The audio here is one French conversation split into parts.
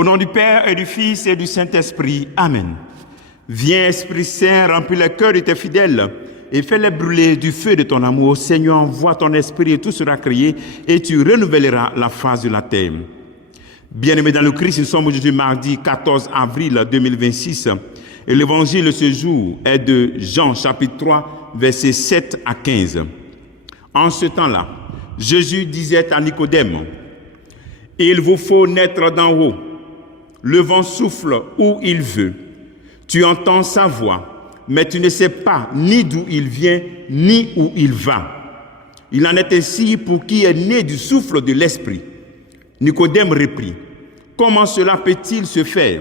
Au nom du Père et du Fils et du Saint-Esprit. Amen. Viens, Esprit Saint, remplis le cœur de tes fidèles et fais-les brûler du feu de ton amour. Seigneur, envoie ton esprit et tout sera créé et tu renouvelleras la face de la terre. Bien-aimés dans le Christ, nous sommes aujourd'hui mardi 14 avril 2026 et l'évangile de ce jour est de Jean chapitre 3 versets 7 à 15. En ce temps-là, Jésus disait à Nicodème, « Il vous faut naître d'en haut. Le vent souffle où il veut. Tu entends sa voix, mais tu ne sais pas ni d'où il vient, ni où il va. Il en est ainsi pour qui est né du souffle de l'Esprit. » Nicodème reprit, « Comment cela peut-il se faire ?»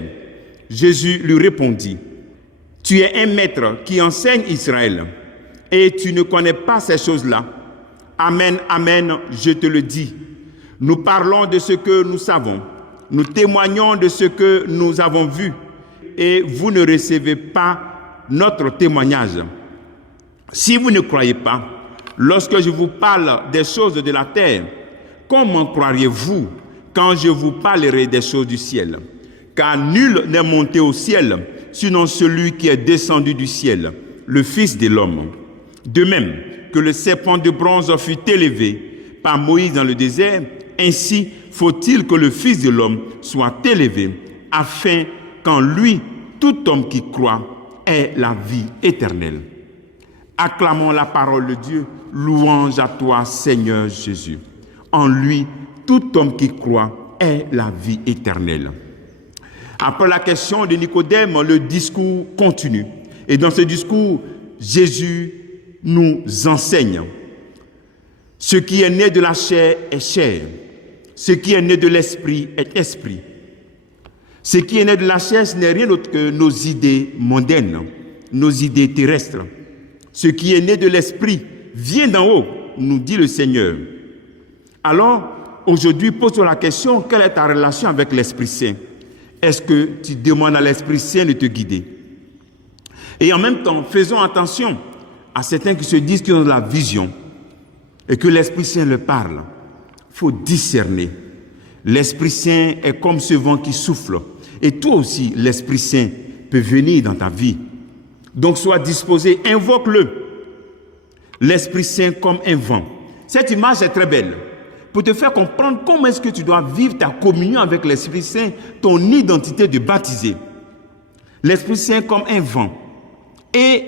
Jésus lui répondit, « Tu es un maître qui enseigne Israël, et tu ne connais pas ces choses-là. Amen, amen, je te le dis. Nous parlons de ce que nous savons. Nous témoignons de ce que nous avons vu et vous ne recevez pas notre témoignage. Si vous ne croyez pas, lorsque je vous parle des choses de la terre, comment croiriez-vous quand je vous parlerai des choses du ciel? Car nul n'est monté au ciel, sinon celui qui est descendu du ciel, le Fils de l'homme. De même que le serpent de bronze fut élevé par Moïse dans le désert, ainsi faut-il que le Fils de l'homme soit élevé, afin qu'en lui, tout homme qui croit ait la vie éternelle. Acclamons la parole de Dieu, louange à toi, Seigneur Jésus. En lui, tout homme qui croit ait la vie éternelle. Après la question de Nicodème, le discours continue. Et dans ce discours, Jésus nous enseigne. Ce qui est né de la chair est chair. Ce qui est né de l'esprit est esprit. Ce qui est né de la chair, ce n'est rien d'autre que nos idées mondaines, nos idées terrestres. Ce qui est né de l'esprit vient d'en haut, nous dit le Seigneur. Alors, aujourd'hui, pose-toi la question, quelle est ta relation avec l'Esprit Saint? Est-ce que tu demandes à l'Esprit Saint de te guider? Et en même temps, faisons attention à certains qui se disent qu'ils ont de la vision et que l'Esprit Saint leur parle. Il faut discerner. L'Esprit Saint est comme ce vent qui souffle. Et toi aussi, l'Esprit Saint peut venir dans ta vie. Donc, sois disposé, invoque-le. L'Esprit Saint comme un vent. Cette image est très belle. Pour te faire comprendre comment est-ce que tu dois vivre ta communion avec l'Esprit Saint, ton identité de baptisé. L'Esprit Saint comme un vent. Et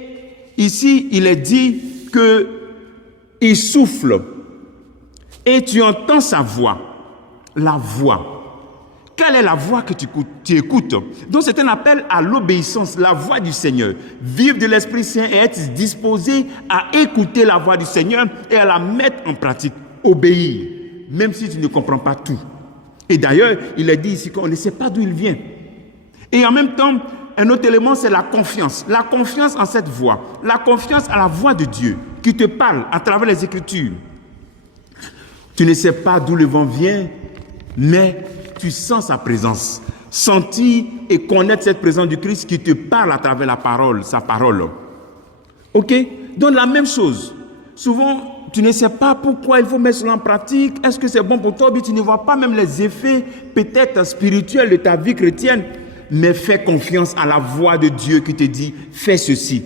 ici, il est dit qu'il souffle. Et tu entends sa voix. La voix. Quelle est la voix que tu écoutes? Donc c'est un appel à l'obéissance, la voix du Seigneur. Vivre de l'Esprit Saint et être disposé à écouter la voix du Seigneur et à la mettre en pratique. Obéir, même si tu ne comprends pas tout. Et d'ailleurs, il est dit ici qu'on ne sait pas d'où il vient. Et en même temps, un autre élément, c'est la confiance. La confiance en cette voix. La confiance à la voix de Dieu qui te parle à travers les Écritures. Tu ne sais pas d'où le vent vient, mais tu sens sa présence. Sentir et connaître cette présence du Christ qui te parle à travers la parole, sa parole. Ok? Donc la même chose. Souvent, tu ne sais pas pourquoi il faut mettre cela en pratique. Est-ce que c'est bon pour toi? Mais tu ne vois pas même les effets peut-être spirituels de ta vie chrétienne. Mais fais confiance à la voix de Dieu qui te dit, fais ceci.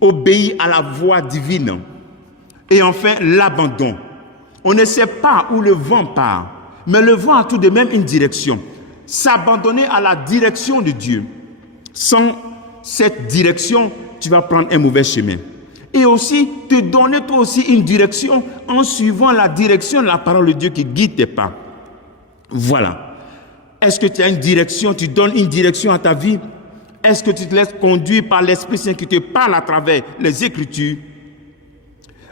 Obéis à la voix divine. Et enfin, l'abandon. On ne sait pas où le vent part, mais le vent a tout de même une direction. S'abandonner à la direction de Dieu. Sans cette direction, tu vas prendre un mauvais chemin. Et aussi, te donner toi aussi une direction en suivant la direction de la parole de Dieu qui guide tes pas. Voilà. Est-ce que tu as une direction, tu donnes une direction à ta vie? Est-ce que tu te laisses conduire par l'Esprit Saint qui te parle à travers les Écritures?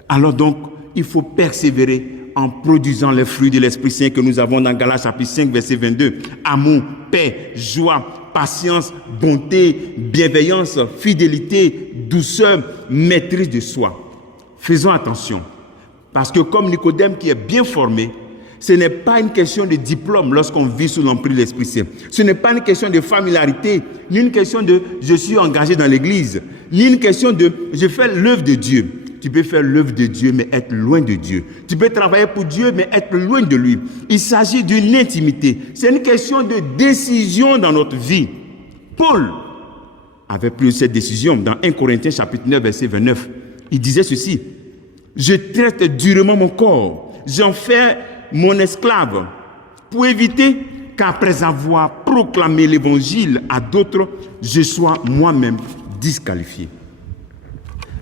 Alors donc, il faut persévérer en produisant les fruits de l'Esprit Saint que nous avons dans Galates chapitre 5, verset 22. Amour, paix, joie, patience, bonté, bienveillance, fidélité, douceur, maîtrise de soi. Faisons attention. Parce que comme Nicodème qui est bien formé, ce n'est pas une question de diplôme lorsqu'on vit sous l'emprise de l'Esprit Saint. Ce n'est pas une question de familiarité, ni une question de « je suis engagé dans l'Église », ni une question de « je fais l'œuvre de Dieu ». Tu peux faire l'œuvre de Dieu, mais être loin de Dieu. Tu peux travailler pour Dieu, mais être loin de lui. Il s'agit d'une intimité. C'est une question de décision dans notre vie. Paul avait pris cette décision dans 1 Corinthiens chapitre 9, verset 29. Il disait ceci: je traite durement mon corps, j'en fais mon esclave, pour éviter qu'après avoir proclamé l'évangile à d'autres, je sois moi-même disqualifié.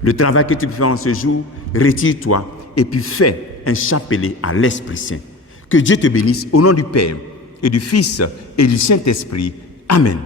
Le travail que tu peux faire en ce jour, retire-toi et puis fais un chapelet à l'Esprit Saint. Que Dieu te bénisse au nom du Père et du Fils et du Saint-Esprit. Amen.